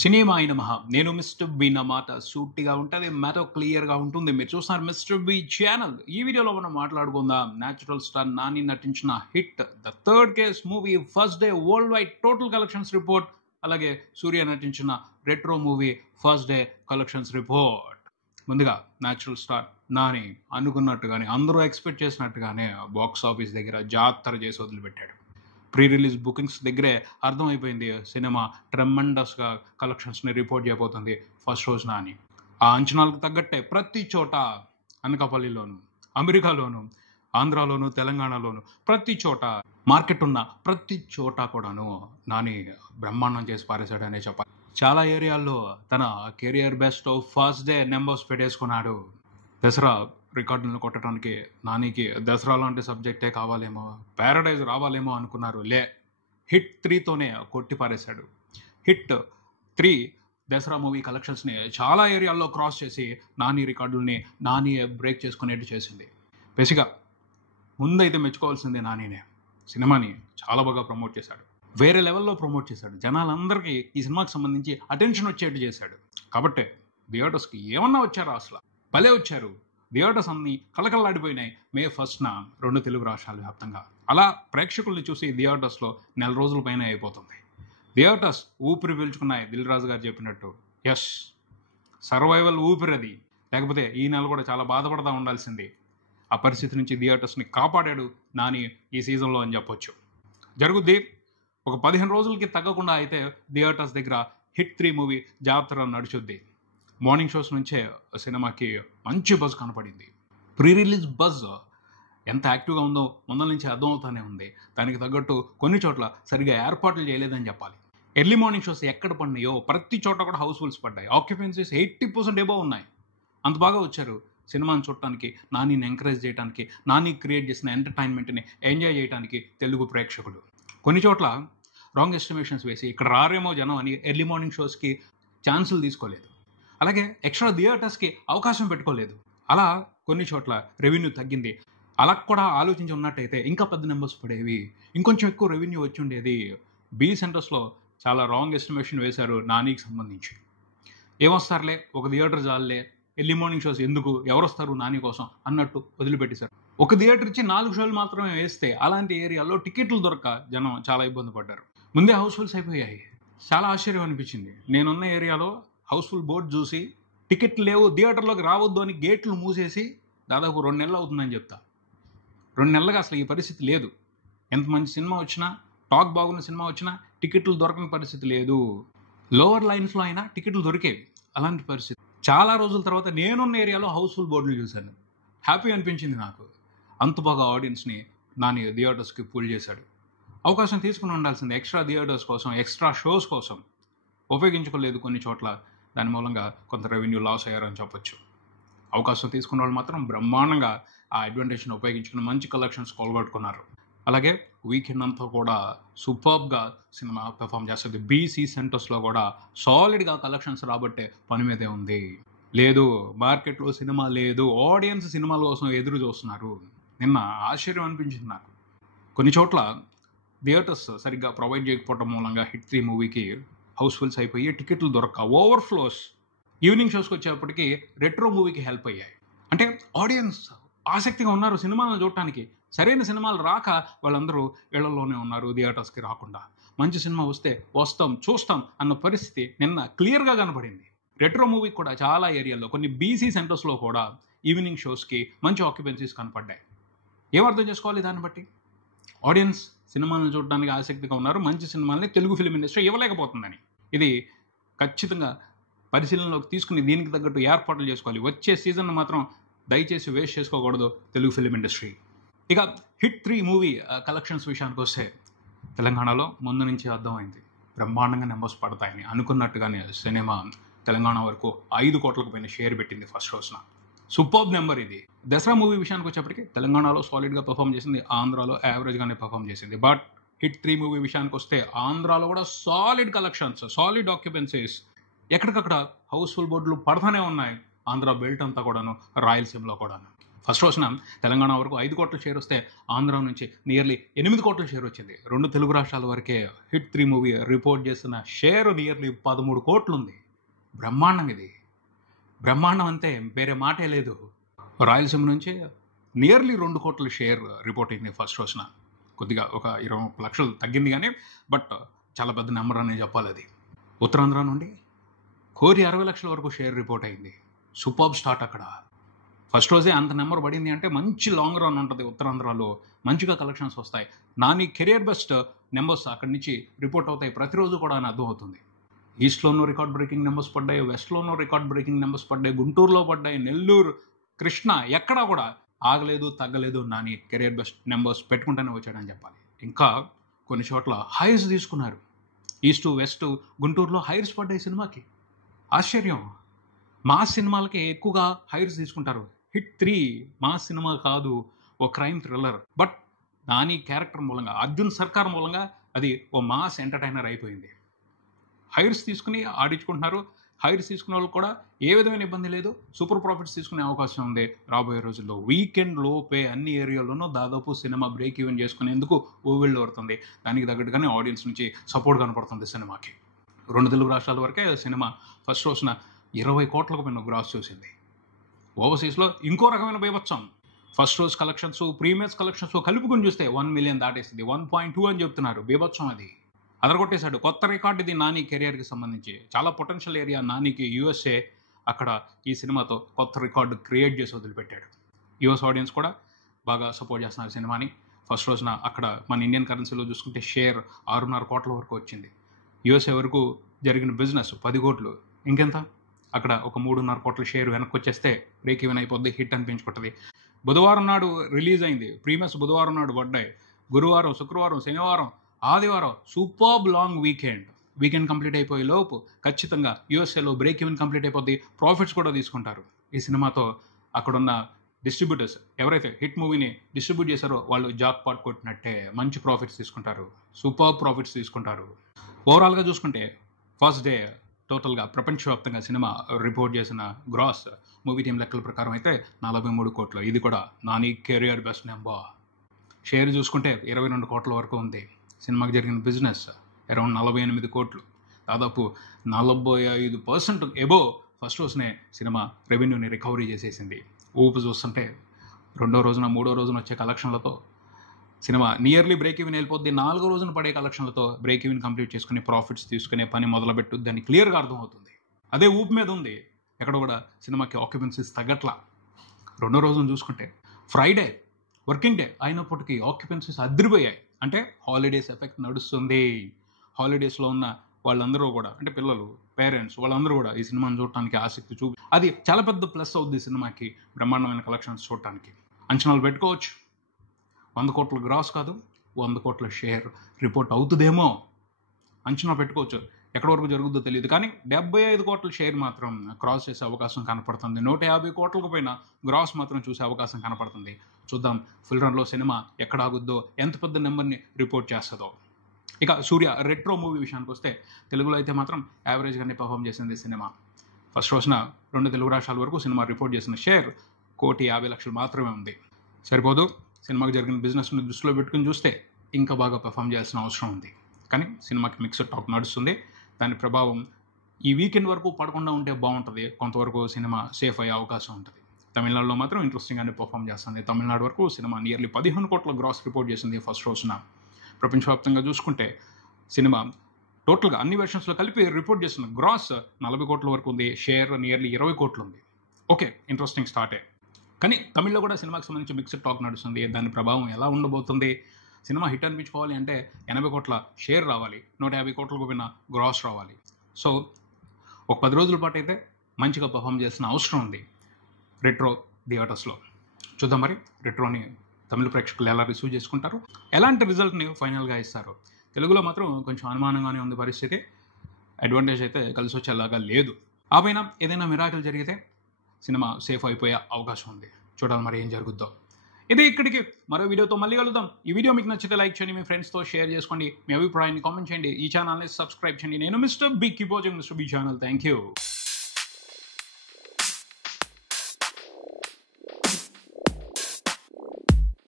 Cinema అయిన మహా నేను మిస్టర్ బి నా మాట సూటిగా ఉంటుంది, మ్యాటర్ క్లియర్గా ఉంటుంది. మీరు చూస్తున్నారు మిస్టర్ బి ఛానల్. ఈ వీడియోలో మనం మాట్లాడుకుందాం న్యాచురల్ స్టార్ నాని నటించిన hit the third case movie first day world wide total collections report, అలాగే సూర్య నటించిన retro movie first day collections report. ముందుగా న్యాచురల్ స్టార్ నాని అనుకున్నట్టుగానే అందరూ ఎక్స్పెక్ట్ చేసినట్టుగానే బాక్స్ ఆఫీస్ దగ్గర జాతర చేసి వదిలిపెట్టాడు. ప్రీ రిలీజ్ బుకింగ్స్ దగ్గరే అర్థమైపోయింది సినిమా ట్రెమెండస్గా కలెక్షన్స్ని రిపోర్ట్ చేయబోతుంది ఫస్ట్ రోజున అని. ఆ అంచనాలకు తగ్గట్టే ప్రతి చోట, అనకాపల్లిలోను, అమెరికాలోను, ఆంధ్రాలోను, తెలంగాణలోను ప్రతి చోట మార్కెట్ ఉన్న ప్రతి చోట కూడాను నాని బ్రహ్మాండం చేసి పారేశాడనే చెప్పాలి. చాలా ఏరియాల్లో తన career best first day numbers పెట్టేసుకున్నాడు. దసరా రికార్డులను కొట్టడానికి నానికి దసరా లాంటి సబ్జెక్టే కావాలేమో, ప్యారడైజ్ రావాలేమో అనుకున్నారు. హిట్ 3తోనే కొట్టి పారేశాడు. హిట్ 3 దసరా మూవీ కలెక్షన్స్ని చాలా ఏరియాల్లో క్రాస్ చేసి నాని రికార్డుల్ని నాని బ్రేక్ చేసుకునేట్టు చేసింది. బేసిక్గా ముందైతే మెచ్చుకోవాల్సిందే నానినే. సినిమాని చాలా బాగా ప్రమోట్ చేశాడు, వేరే లెవెల్లో ప్రమోట్ చేశాడు. జనాలందరికీ ఈ సినిమాకి సంబంధించి అటెన్షన్ వచ్చేట్టు చేశాడు. కాబట్టే థియేటర్స్కి ఏమన్నా వచ్చారా, అసలు భలే వచ్చారు. థియేటర్స్ అన్ని కళకళలాడిపోయినాయి మే 1న 2 తెలుగు రాష్ట్రాల వ్యాప్తంగా. అలా ప్రేక్షకుల్ని చూసి థియేటర్స్లో నెల రోజుల పైన అయిపోతుంది. థియేటర్స్ ఊపిరి పీల్చుకున్నాయి. దిల్ రాజు గారు చెప్పినట్టు ఎస్, సర్వైవల్ ఊపిరి అది. లేకపోతే ఈ నెల కూడా చాలా బాధపడతా ఉండాల్సింది. ఆ పరిస్థితి నుంచి థియేటర్స్ని కాపాడాడు నాని ఈ సీజన్లో అని చెప్పొచ్చు. జరుగుద్ది ఒక 15 రోజులకి తగ్గకుండా అయితే థియేటర్స్ దగ్గర హిట్ 3 మూవీ జాతర నడుచుద్ది. మార్నింగ్ షోస్ నుంచే సినిమాకి మంచి బజ్ కనపడింది. ప్రీ రిలీజ్ బజ్ ఎంత యాక్టివ్గా ఉందో ముందల నుంచి అర్థమవుతానే ఉంది. దానికి తగ్గట్టు కొన్ని చోట్ల సరిగా ఏర్పాట్లు చేయలేదని చెప్పాలి. ఎర్లీ మార్నింగ్ షోస్ ఎక్కడ పడినాయో ప్రతి చోట కూడా హౌస్ఫుల్స్ పడ్డాయి. ఆక్యుపెన్సీస్ 80% ఎబో ఉన్నాయి. అంత బాగా వచ్చారు సినిమాని చూడటానికి, నానిని ఎంకరేజ్ చేయడానికి, నాని క్రియేట్ చేసిన ఎంటర్టైన్మెంట్ని ఎంజాయ్ చేయడానికి తెలుగు ప్రేక్షకులు. కొన్ని చోట్ల రాంగ్ ఎస్టిమేషన్స్ వేసి ఇక్కడ రారేమో జనం అని ఎర్లీ మార్నింగ్ షోస్కి ఛాన్సులు తీసుకోలేదు. అలాగే ఎక్స్ట్రా థియేటర్స్కి అవకాశం పెట్టుకోలేదు. అలా కొన్ని చోట్ల రెవెన్యూ తగ్గింది. అలా కూడా ఆలోచించి ఉన్నట్టయితే ఇంకా పెద్ద నెంబర్స్ పడేవి, ఇంకొంచెం ఎక్కువ రెవెన్యూ వచ్చి ఉండేది. బీ సెంటర్స్లో చాలా రాంగ్ ఎస్టిమేషన్ వేశారు నానికి సంబంధించి. ఏమొస్తారులే, ఒక థియేటర్ చాలులే, ఎర్లీ మార్నింగ్ షోస్ ఎందుకు, ఎవరు వస్తారు నాని కోసం అన్నట్టు వదిలిపెట్టేశారు. ఒక థియేటర్ ఇచ్చి 4 షోలు మాత్రమే వేస్తే అలాంటి ఏరియాలో టికెట్లు దొరక్క జనం చాలా ఇబ్బంది పడ్డారు. ముందే హౌస్ఫుల్స్ అయిపోయాయి. చాలా ఆశ్చర్యం అనిపించింది. నేనున్న ఏరియాలో హౌస్ఫుల్ బోర్డు చూసి టికెట్లు లేవు, థియేటర్లోకి రావద్దు అని గేట్లు మూసేసి దాదాపు 2 నెలలు అవుతుందని చెప్తా. 2 నెలలుగా అసలు ఈ పరిస్థితి లేదు. ఎంత మంచి సినిమా వచ్చినా, టాక్ బాగున్న సినిమా వచ్చినా టికెట్లు దొరకని పరిస్థితి లేదు. లోవర్ లైన్స్లో అయినా టికెట్లు దొరికేవి. అలాంటి పరిస్థితి. చాలా రోజుల తర్వాత నేనున్న ఏరియాలో హౌస్ఫుల్ బోర్డులు చూశాను. హ్యాపీ అనిపించింది నాకు. అంత బాగా ఆడియన్స్ని నాని థియేటర్స్కి పుల్ చేశాడు. అవకాశం తీసుకుని ఉండాల్సింది ఎక్స్ట్రా థియేటర్స్ కోసం, ఎక్స్ట్రా షోస్ కోసం. ఉపయోగించుకోలేదు కొన్ని చోట్ల. దాని మూలంగా కొంత రెవెన్యూ లాస్ అయ్యారని చెప్పొచ్చు. అవకాశం తీసుకున్న వాళ్ళు మాత్రం బ్రహ్మాండంగా ఆ అడ్వాంటేజ్ని ఉపయోగించుకుని మంచి కలెక్షన్స్ కొలగొట్టుకున్నారు. అలాగే వీకెండ్ అంతా కూడా సూపర్బ్గా సినిమా పెర్ఫామ్ చేస్తుంది. బీసీ సెంటర్స్లో కూడా సాలిడ్గా కలెక్షన్స్ రాబట్టే పని మీదే ఉంది. లేదు, మార్కెట్లో సినిమా లేదు, ఆడియన్స్ సినిమాల కోసం ఎదురు చూస్తున్నారు. నిన్న ఆశ్చర్యం అనిపించింది నాకు. కొన్ని చోట్ల థియేటర్స్ సరిగ్గా ప్రొవైడ్ చేయకపోవడం మూలంగా హిట్ 3 మూవీకి హౌస్ఫుల్స్ అయిపోయి టికెట్లు దొరక్క ఓవర్ఫ్లోస్. ఈవినింగ్ షోస్కి వచ్చేప్పటికి రెట్రో మూవీకి హెల్ప్ అయ్యాయి. అంటే ఆడియన్స్ ఆసక్తిగా ఉన్నారు సినిమాలను చూడటానికి. సరైన సినిమాలు రాక వాళ్ళందరూ ఇళ్లలోనే ఉన్నారు, థియేటర్స్కి రాకుండా. మంచి సినిమా వస్తే వస్తాం, చూస్తాం అన్న పరిస్థితి నిన్న క్లియర్గా కనపడింది. రెట్రో మూవీకి కూడా చాలా ఏరియాల్లో, కొన్ని బీసీ సెంటర్స్లో కూడా ఈవినింగ్ షోస్కి మంచి ఆక్యుపెన్సీస్ కనపడ్డాయి. ఏమర్థం చేసుకోవాలి దాన్ని బట్టి? ఆడియన్స్ సినిమాలను చూడడానికి ఆసక్తిగా ఉన్నారు, మంచి సినిమాలని తెలుగు ఫిలిం ఇండస్ట్రీ ఇవ్వలేకపోతుందని. ఇది ఖచ్చితంగా పరిశీలనలోకి తీసుకుని దీనికి తగ్గట్టు ఏర్పాట్లు చేసుకోవాలి. వచ్చే సీజన్ మాత్రం దయచేసి వేస్ట్ చేసుకోకూడదు తెలుగు ఫిలిం ఇండస్ట్రీ. ఇక హిట్ 3 మూవీ కలెక్షన్స్ విషయానికి వస్తే తెలంగాణలో ముందు నుంచి అర్థమైంది బ్రహ్మాండంగా నెంబర్స్ పడతాయని. అనుకున్నట్టుగానే సినిమా తెలంగాణ వరకు 5 కోట్లకు పైన షేర్ పెట్టింది ఫస్ట్ రోజున. సూపర్బ్ నెంబర్ ఇది. దసరా మూవీ విషయానికి వచ్చేప్పటికి తెలంగాణలో సాలిడ్గా పర్ఫామ్ చేసింది, ఆంధ్రాలో యావరేజ్గానే పర్ఫామ్ చేసింది. బట్ హిట్ 3 మూవీ విషయానికి వస్తే ఆంధ్రాలో కూడా సాలిడ్ కలెక్షన్స్, సాలిడ్ ఆక్యుపెన్సీస్, ఎక్కడికక్కడ హౌస్ఫుల్ బోర్డులు పడతానే ఉన్నాయి. ఆంధ్ర బెల్ట్ అంతా కూడాను, రాయలసీమలో కూడాను. ఫస్ట్ రోజున తెలంగాణ వరకు 5 కోట్ల షేర్ వస్తే ఆంధ్ర నుంచి నియర్లీ 8 కోట్ల షేర్ వచ్చింది. 2 తెలుగు రాష్ట్రాల వరకే హిట్ 3 మూవీ రిపోర్ట్ చేస్తున్న షేర్ నియర్లీ 13 కోట్లు ఉంది. బ్రహ్మాండం ఇది. బ్రహ్మాండం అంతే, వేరే మాటే లేదు. రాయలసీమ నుంచి నియర్లీ 2 కోట్ల షేర్ రిపోర్ట్ అయింది ఫస్ట్ రోజున. కొద్దిగా ఒక 20 లక్షలు తగ్గింది కానీ బట్ చాలా పెద్ద నెంబర్ అనే చెప్పాలి అది. ఉత్తరాంధ్ర నుండి 160 లక్షల వరకు షేర్ రిపోర్ట్ అయింది. సూపర్బ్ స్టార్ట్ అక్కడ. ఫస్ట్ రోజే అంత నెంబర్ పడింది అంటే మంచి లాంగ్ రన్ ఉంటుంది. ఉత్తరాంధ్రలో మంచిగా కలెక్షన్స్ వస్తాయి. నాని కెరియర్ బెస్ట్ నెంబర్స్ అక్కడి నుంచి రిపోర్ట్ అవుతాయి ప్రతిరోజు కూడా అని అర్థమవుతుంది. ఈస్ట్లోనూ రికార్డ్ బ్రేకింగ్ నెంబర్స్ పడ్డాయి, వెస్ట్లోనూ రికార్డ్ బ్రేకింగ్ నెంబర్స్ పడ్డాయి, గుంటూరులో పడ్డాయి, నెల్లూరు, కృష్ణ ఎక్కడా కూడా ఆగలేదు తగ్గలేదు. నాని కెరియర్ బెస్ట్ నెంబర్స్ పెట్టుకుంటూనే వచ్చాడని చెప్పాలి. ఇంకా కొన్ని చోట్ల హైర్స్ తీసుకున్నారు. ఈస్ట్ వెస్ట్ గుంటూరులో హైర్స్ పడ్డాయి సినిమాకి. ఆశ్చర్యం. మాస్ సినిమాలకి ఎక్కువగా హైర్స్ తీసుకుంటారు. హిట్ 3 మాస్ సినిమా కాదు, ఓ crime thriller. But Nani character మూలంగా, అర్జున్ సర్కార్ మూలంగా అది ఓ మాస్ ఎంటర్టైనర్ అయిపోయింది. హైర్స్ తీసుకుని ఆడించుకుంటున్నారు. హైర్స్ తీసుకునే వాళ్ళు కూడా ఏ విధమైన ఇబ్బంది లేదు. సూపర్ ప్రాఫిట్స్ తీసుకునే అవకాశం ఉంది రాబోయే రోజుల్లో. వీకెండ్ లోపే అన్ని ఏరియాల్లోనూ దాదాపు సినిమా బ్రేక్ ఈవెన్ చేసుకునేందుకు ఊవిళ్ళు పడుతుంది. దానికి తగ్గట్టుగానే ఆడియన్స్ నుంచి సపోర్ట్ కనపడుతుంది సినిమాకి. 2 తెలుగు రాష్ట్రాల వరకే సినిమా ఫస్ట్ రోజున 20 కోట్లకు పైన గ్రాస్ చూసింది. ఓవర్సీస్లో ఇంకో రకమైన బీభత్సం. ఫస్ట్ రోజు కలెక్షన్స్, ప్రీమియర్స్ కలెక్షన్స్ కలుపుకొని చూస్తే 1 మిలియన్ దాటేసింది. 1.2 అని చెప్తున్నారు. బీభత్సం అది. అదరగొట్టేశాడు. కొత్త రికార్డు ఇది నాని కెరియర్కి సంబంధించి. చాలా పొటెన్షియల్ ఏరియా నానికి యూఎస్ఏ. అక్కడ ఈ సినిమాతో కొత్త రికార్డు క్రియేట్ చేసి వదిలిపెట్టాడు. యూఎస్ ఆడియన్స్ కూడా బాగా సపోర్ట్ చేస్తున్నారు సినిమాని. ఫస్ట్ రోజున అక్కడ మన ఇండియన్ కరెన్సీలో చూసుకుంటే షేర్ 6.5 కోట్ల వరకు వచ్చింది. యూఎస్ఏ వరకు జరిగిన బిజినెస్ 10 కోట్లు. ఇంకెంత? అక్కడ ఒక 3.5 కోట్ల షేర్ వెనక్కి వచ్చేస్తే బ్రేక్ ఈవెన్ అయిపోద్ది, హిట్ అనిపించుకుంటుంది. బుధవారం నాడు రిలీజ్ అయింది. ప్రీమియర్స్ బుధవారం నాడు పడ్డాయి. గురువారం, శుక్రవారం, శనివారం, ఆదివారం సూపర్బ్ లాంగ్ వీకెండ్ కంప్లీట్ అయిపోయే లోపు ఖచ్చితంగా యూఎస్ఏలో బ్రేక్ ఈవెన్ కంప్లీట్ అయిపోద్ది. ప్రాఫిట్స్ కూడా తీసుకుంటారు. ఈ సినిమాతో అక్కడున్న డిస్ట్రిబ్యూటర్స్ ఎవరైతే హిట్ మూవీని డిస్ట్రిబ్యూట్ చేశారో వాళ్ళు జాక్ పాట్ కొట్టినట్టే మంచి ప్రాఫిట్స్ తీసుకుంటారు. సూపర్ ప్రాఫిట్స్ తీసుకుంటారు. ఓవరాల్గా చూసుకుంటే ఫస్ట్ డే టోటల్గా ప్రపంచవ్యాప్తంగా సినిమా రిపోర్ట్ చేసిన గ్రాస్ మూవీ టీం లెక్కల ప్రకారం అయితే 43 కోట్లు. ఇది కూడా Nani career best number. Share చూసుకుంటే 22 కోట్ల వరకు ఉంది. సినిమాకి జరిగిన బిజినెస్ అరౌండ్ 48 కోట్లు. దాదాపు 45% ఎబో ఫస్ట్ రోజునే సినిమా రెవెన్యూని రికవరీ చేసేసింది. ఊపు చూస్తుంటే 2వ రోజున 3వ రోజున వచ్చే కలెక్షన్లతో సినిమా నియర్లీ బ్రేక్ ఈవెన్ వెళ్ళిపోద్ది. 4వ రోజున పడే కలెక్షన్లతో బ్రేక్ ఈవెన్ కంప్లీట్ చేసుకుని ప్రాఫిట్స్ తీసుకునే పని మొదలుపెట్టుద్ది అని క్లియర్గా అర్థమవుతుంది. అదే ఊపు మీద ఉంది. ఎక్కడ కూడా సినిమాకి ఆక్యుపెన్సీస్ తగ్గట్లా. 2వ రోజున చూసుకుంటే ఫ్రైడే వర్కింగ్ డే అయినప్పటికీ ఆక్యుపెన్సీస్ అదిరిపోయాయి. అంటే హాలిడేస్ ఎఫెక్ట్ నడుస్తుంది. హాలిడేస్లో ఉన్న వాళ్ళందరూ కూడా, అంటే పిల్లలు, పేరెంట్స్ వాళ్ళందరూ కూడా ఈ సినిమాని చూడటానికి ఆసక్తి అది చాలా పెద్ద ప్లస్ అవుద్ది సినిమాకి. బ్రహ్మాండమైన కలెక్షన్స్ చూడటానికి అంచనాలు పెట్టుకోవచ్చు. 100 కోట్ల గ్రాస్ కాదు, 100 కోట్ల షేర్ రిపోర్ట్ అవుతుందేమో అంచనా పెట్టుకోవచ్చు. ఎక్కడి వరకు జరుగుతుందో తెలియదు కానీ 75 కోట్ల షేర్ మాత్రం క్రాస్ చేసే అవకాశం కనపడుతుంది. 150 కోట్లకు పైన గ్రాస్ మాత్రం చూసే అవకాశం కనపడుతుంది. చూద్దాం ఫుల్ రన్లో సినిమా ఎక్కడ ఆగుద్దో, ఎంత పెద్ద నెంబర్ని రిపోర్ట్ చేస్తుందో. ఇక సూర్య రెట్రో మూవీ విషయానికి వస్తే తెలుగులో అయితే మాత్రం యావరేజ్గానే పర్ఫామ్ చేసింది సినిమా. ఫస్ట్ రోజున 2 తెలుగు రాష్ట్రాల వరకు సినిమా రిపోర్ట్ చేసిన షేర్ 1,50,00,000 మాత్రమే ఉంది. సరిపోదు. సినిమాకి జరిగిన బిజినెస్ని దృష్టిలో పెట్టుకుని చూస్తే ఇంకా బాగా పర్ఫామ్ చేయాల్సిన అవసరం ఉంది. కానీ సినిమాకి మిక్స్డ్ టాక్ నడుస్తుంది. దాని ప్రభావం ఈ వీకెండ్ వరకు పడకుండా ఉంటే బాగుంటుంది. కొంతవరకు సినిమా సేఫ్ అయ్యే అవకాశం ఉంటుంది. తమిళనాడులో మాత్రం ఇంట్రెస్టింగ్గానే పర్ఫామ్ చేస్తుంది. తమిళనాడు వరకు సినిమా నియర్లీ 15 కోట్ల గ్రాస్ రిపోర్ట్ చేసింది ఫస్ట్ రోజున. ప్రపంచవ్యాప్తంగా చూసుకుంటే సినిమా టోటల్గా అన్ని వెర్షన్స్లో కలిపి రిపోర్ట్ చేసిన గ్రాస్ 40 కోట్ల వరకు ఉంది. షేర్ నియర్లీ 20 కోట్లు ఉంది. ఓకే, ఇంట్రెస్టింగ్ స్టార్టే. కానీ తమిళ్లో కూడా సినిమాకి సంబంధించి మిక్స్డ్ టాక్ నడుస్తుంది. దాని ప్రభావం ఎలా ఉండబోతుంది? సినిమా హిట్ అనిపించుకోవాలి అంటే 80 కోట్ల షేర్ రావాలి, 150 కోట్లకు పైన గ్రాస్ రావాలి. సో ఒక 10 రోజుల పాటు అయితే మంచిగా పర్ఫామ్ చేసిన అవసరం ఉంది రెట్రో థియేటర్స్లో. చూద్దాం మరి రెట్రోని తమిళ ప్రేక్షకులు ఎలా రిసీవ్ చేసుకుంటారు, ఎలాంటి రిజల్ట్ని ఫైనల్గా ఇస్తారు. తెలుగులో మాత్రం కొంచెం అనుమానంగానే ఉంది పరిస్థితి. అడ్వాంటేజ్ అయితే కలిసి వచ్చేలాగా లేదు. ఆ పైన ఏదైనా మిరాకిల్ జరిగితే సినిమా సేఫ్ అయిపోయే అవకాశం ఉంది. చూడాలి మరి ఏం జరుగుద్దో. ఇది ఇక్కడికి మరో వీడియోతో మళ్ళీ కలుద్దాం. ఈ వీడియో మీకు నచ్చితే లైక్ చేయండి, మీ ఫ్రెండ్స్తో షేర్ చేసుకోండి, మీ అభిప్రాయాన్ని కామెంట్ చేయండి, ఈ ఛానల్ని సబ్స్క్రైబ్ చేయండి. నేను mister B, keep watching mister B channel. Thank you.